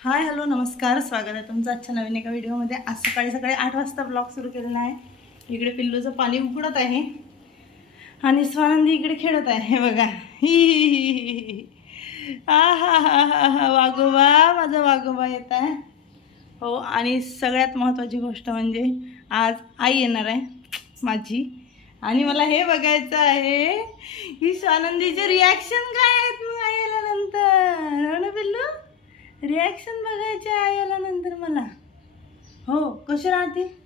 Hi hello नमस्कार. स्वागत आहे तुमचं आजच्या नवीन एका व्हिडिओमध्ये. आज सकाळी सकाळी आठ वाजता ब्लॉग सुरू केलेला आहे. इकडे पिल्लूचं पाणी उकडत आहे आणि स्वानंदी इकडे खेळत आहे बघा. ही ही आ हा हा हा हा वागोबा माझा वागोबा येत आहे. हो आणि सगळ्यात महत्त्वाची गोष्ट म्हणजे आज आई येणार आहे माझी. आणि मला हे बघायचं आहे की स्वानंदीचे रिॲक्शन काय आहेत मग आई आल्यानंतर हो ना पिल्लू रिॲक्शन बघायचे आई नंतर मला. हो कशी राहते?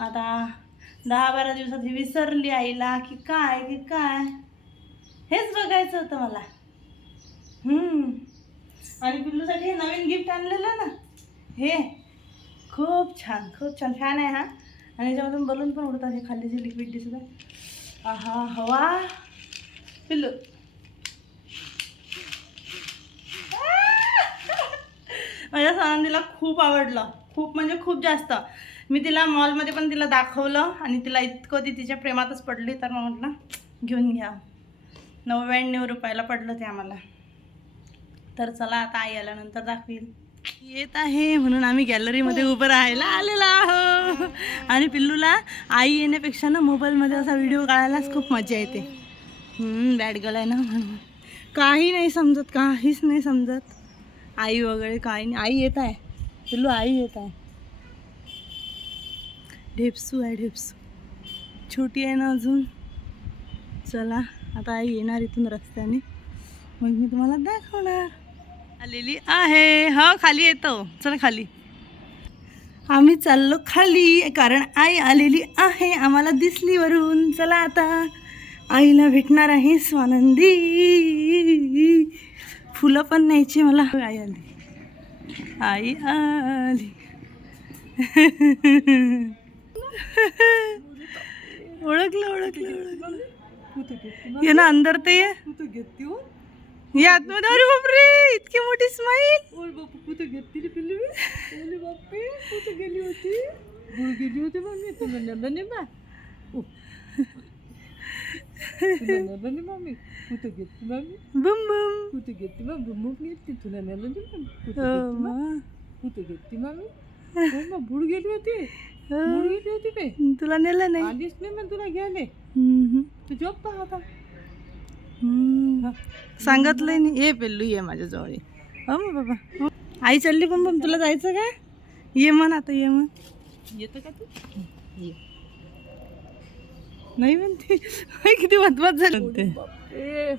आता दहा बारा दिवसात ही विसरली आईला की काय की काय? हेच बघायचं होतं मला. आणि पिल्लूसाठी हे नवीन गिफ्ट आणलेलं ना? हे. खूप छान खूप छान. फॅन आहे हा. आणि याच्यामधून बलून पण उडतात हे खाली जे लिक्विड दिसत आहे. आहा हवा. पिल्लू. माझ्या सणांदीला खूप आवडलं. खूप म्हणजे खूप जास्त. मी तिला मॉलमध्ये पण तिला दाखवलं आणि तिला इतकं ती तिच्या प्रेमातच पडली तर मग म्हटलं घेऊन घ्या. नव्याण्णव रुपयाला पडलं ते आम्हाला. तर चला आता आई आल्यानंतर दाखवील येत आहे म्हणून आम्ही गॅलरीमध्ये उभं राहायला आलेलो आहो आणि पिल्लूला आई येण्यापेक्षा ना मोबाईलमध्ये असा व्हिडिओ काढायलाच खूप मजा येते. बॅड गर्ल आहे ना म्हणून. काही नाही समजत काहीच नाही समजत. आई वगैरे काय नाही. आई येत आहे. पिल्लू आई येत आहे. ढेपसू आहे ढेपसू. छोटी आहे ना अजून. चला आता आई येणार इथून रस्त्याने. मग मी तुम्हाला दाखवणार. आलेली आहे. हो खाली येतो. चला खाली. आम्ही चाललो खाली. कारण आई आलेली आहे. आम्हाला दिसली वरून. चला आता. आईला भेटणार आहे स्वानंदी. फुलं पण न्यायची मला. आई आली. आई आली. ओळखलं ओळखलं ओळखलं. ये ना अंदर ते ये. ये आतमध्ये. अरे बापरे इतकी मोठी स्माईल बुम बुम हो मग. गेली होती हो. गेली होती काय तुला नेलं नाही आलीच नाही मग तुला घ्यायले. तू जॉब पाहता हम्म. सांगितलंय नाही ये पेल्लू ये माझ्या जवळ ये हो मग बाबा. आई चालली पण पण तुला जायचं का ये म्हण आता ये म्हण येतं का तू ये नाही म्हणते. किती मतमत झालं म्हणते.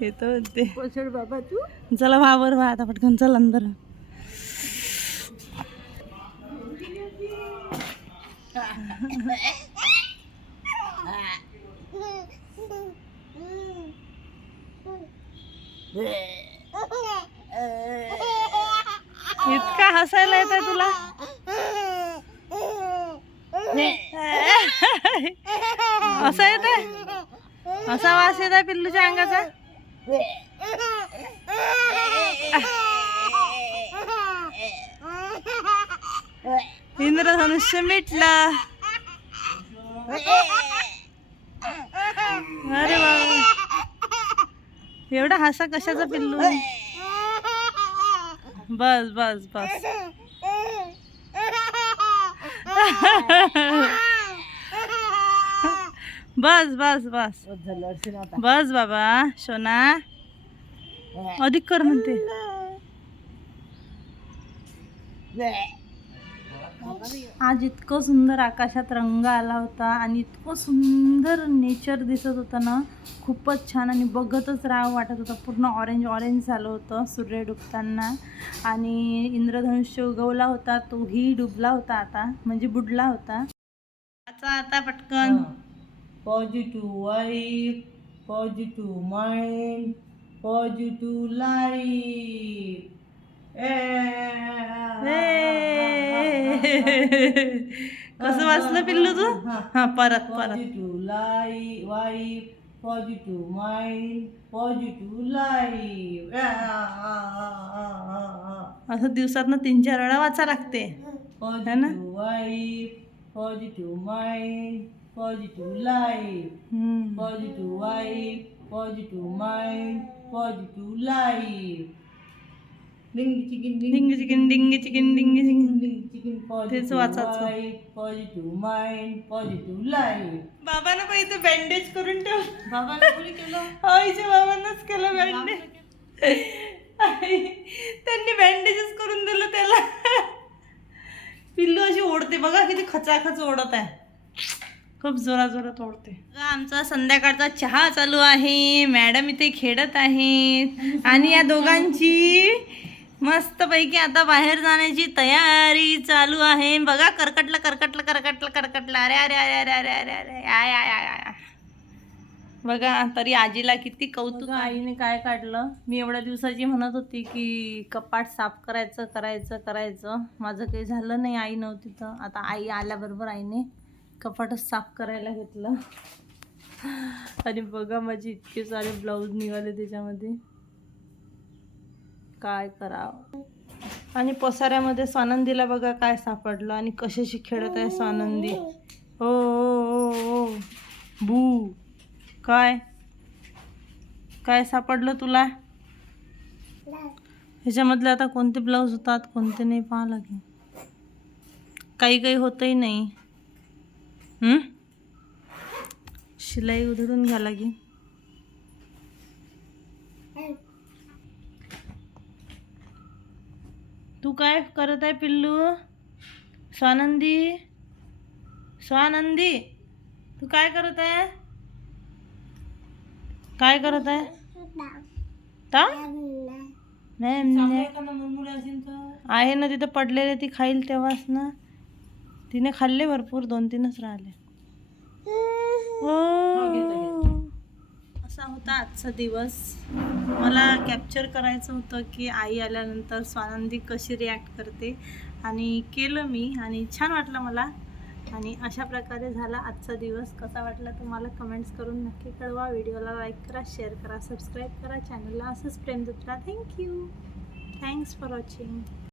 येतो म्हणते. बाबा तू? चला व्हा वर व्हा आता पटकन चल अंदर इतका हसायला येत आहे तुला? असं येत असा वास येत आहे पिल्लूच्या अंगाचा? इंद्रधनुष्य मिटला. अरे बाबा एवढा हसा कशाचा पिल्लू? बस बस बस. बस बस बस. बस बाबा सोना. अधिक कर म्हणते. आज इतकं सुंदर आकाशात रंग आला होता आणि इतकं सुंदर नेचर दिसत होतं ना. खूपच छान आणि बघतच राहावं वाटत होतं. पूर्ण ऑरेंज ऑरेंज झालं होतं सूर्य डुबताना. आणि इंद्रधनुष्य उगवला होता तोही डुबला होता आता म्हणजे बुडला होता. आता आता पटकन. Positive wife positive mind positive life कसं वाचलं पिल्लू तू? हा परत परत. पॉझिटिव्ह लाई wife positive mind positive life असं दिवसात ना तीन चार वेळा वाचा लागते. Positive wife positive mind positive life hmm. Positive wife positive mind positive life ding chicken ding chicken ding chicken ding chicken ding chicken तेच पॉझिटिव्ह वाचायचं. Wife positive mind positive life बाबानं पाहिजे बँडेज करून ठेव. बाबाने कोणी केलं? आईच्या बाबांनाच केलं बँडेज आई, त्यांनी बँडेजच करून दिलं त्याला. पिल्लू अशी ओढते बघा किती खचाखच ओढत आहे. खूप जोरा जोरात ओढते. आमचा संध्याकाळचा चहा चालू आहे. मॅडम इथे खेळत आहेत. आणि या दोघांची मस्त पैकी आता बाहेर जाण्याची तयारी चालू आहे. बघा करकटलं करकटलं करकटलं करकटलं. अरे अरे अरे अरे अरे अरे अरे. आय आय आय आय. बघा तरी आजीला किती कौतुक आईने काय काढलं? मी एवढ्या दिवसाची म्हणत होती की कपाट साफ करायचं करायचं करायचं. माझं काही झालं नाही आई नव्हती तर. आता आई आल्याबरोबर आईने कपाटच साफ करायला घेतलं. आणि बघा माझे इतके सारे ब्लाऊज निघाले त्याच्यामध्ये. काय करावं? आणि पसाऱ्यामध्ये स्वानंदीला बघा काय सापडलं आणि कशाशी खेळत आहे स्वानंदी. ओ ओ बू काय? काय सापडलं तुला? ह्याच्यामधले आता कोणते ब्लाऊज होतात कोणते नाही पाहा लागेल. काही काही होतही नाही. शिलाई उधळून घ्या लागेल तू काय करत आहे पिल्लू? स्वानंदी? स्वानंदी तू काय करत आहे? काय करत आहे? नाही. आहे ना तिथं पडलेले ती खाईल तेव्हाच ना. तिने खाल्ले भरपूर दोन तीनच राहिले. हो. असा होता आजचा दिवस. मला कॅप्चर करायचं होतं की आई आल्यानंतर स्वानंदी कशी रिॲक्ट करते. आणि केलं मी आणि छान वाटलं मला. आणि अशा प्रकारे झाला आजचा दिवस. कसा वाटला तुम्हाला कमेंट्स करून नक्की कळवा. व्हिडिओला लाईक करा शेअर करा सबस्क्राईब करा. चॅनलला असंच प्रेम देत राहा थँक्यू थँक्स फॉर वॉचिंग